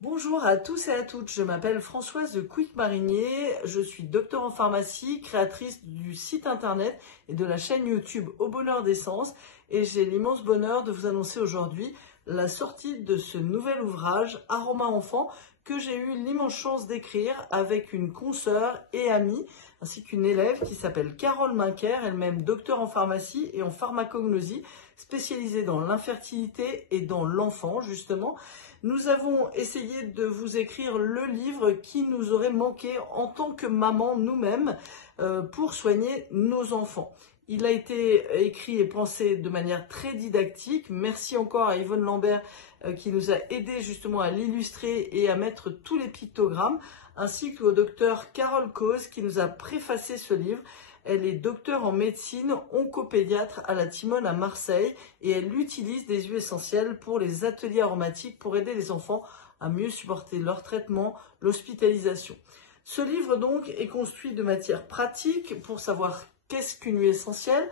Bonjour à tous et à toutes, je m'appelle Françoise de Quick Marinier, je suis docteur en pharmacie, créatrice du site internet et de la chaîne YouTube Au Bonheur des Sens et j'ai l'immense bonheur de vous annoncer aujourd'hui la sortie de ce nouvel ouvrage Aroma Enfant que j'ai eu l'immense chance d'écrire avec une consoeur et amie ainsi qu'une élève qui s'appelle Carole Minker, elle-même docteur en pharmacie et en pharmacognosie, spécialisée dans l'infertilité et dans l'enfant justement. Nous avons essayé de vous écrire le livre qui nous aurait manqué en tant que maman nous-mêmes pour soigner nos enfants. Il a été écrit et pensé de manière très didactique. Merci encore à Yvonne Lambert qui nous a aidé justement à l'illustrer et à mettre tous les pictogrammes, ainsi qu'au docteur Carole Cause qui nous a préfacé ce livre. Elle est docteure en médecine oncopédiatre à la Timone à Marseille et elle utilise des huiles essentielles pour les ateliers aromatiques pour aider les enfants à mieux supporter leur traitement, l'hospitalisation. Ce livre donc est construit de matière pratique pour savoir qu'est-ce qu'une huile essentielle,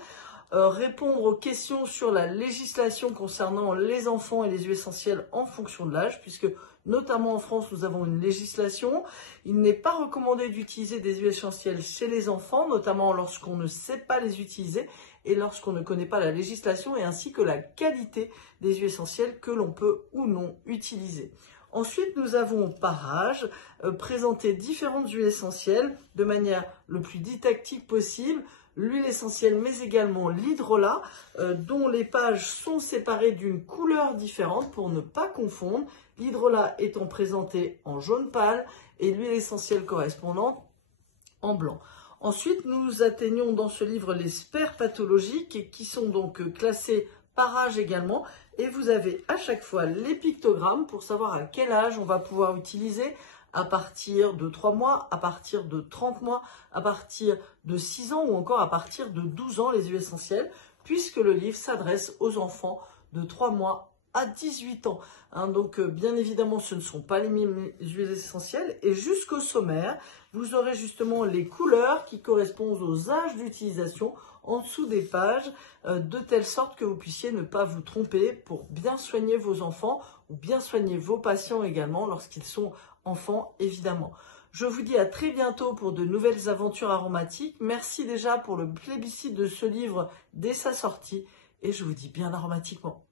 répondre aux questions sur la législation concernant les enfants et les huiles essentielles en fonction de l'âge, puisque notamment en France, nous avons une législation. Il n'est pas recommandé d'utiliser des huiles essentielles chez les enfants, notamment lorsqu'on ne sait pas les utiliser et lorsqu'on ne connaît pas la législation et ainsi que la qualité des huiles essentielles que l'on peut ou non utiliser. Ensuite, nous avons par âge présenté différentes huiles essentielles de manière le plus didactique possible. L'huile essentielle, mais également l'hydrolat, dont les pages sont séparées d'une couleur différente pour ne pas confondre. L'hydrolat étant présenté en jaune pâle et l'huile essentielle correspondante en blanc. Ensuite, nous atteignons dans ce livre les spères pathologiques qui sont donc classées par âge également. Et vous avez à chaque fois les pictogrammes pour savoir à quel âge on va pouvoir utiliser à partir de 3 mois, à partir de 30 mois, à partir de 6 ans ou encore à partir de 12 ans les huiles essentielles, puisque le livre s'adresse aux enfants de 3 mois à 18 ans. Donc bien évidemment ce ne sont pas les mêmes huiles essentielles et jusqu'au sommaire, vous aurez justement les couleurs qui correspondent aux âges d'utilisation en dessous des pages, de telle sorte que vous puissiez ne pas vous tromper pour bien soigner vos enfants ou bien soigner vos patients également lorsqu'ils sont enfants évidemment. Je vous dis à très bientôt pour de nouvelles aventures aromatiques. Merci déjà pour le plébiscite de ce livre dès sa sortie et je vous dis bien aromatiquement.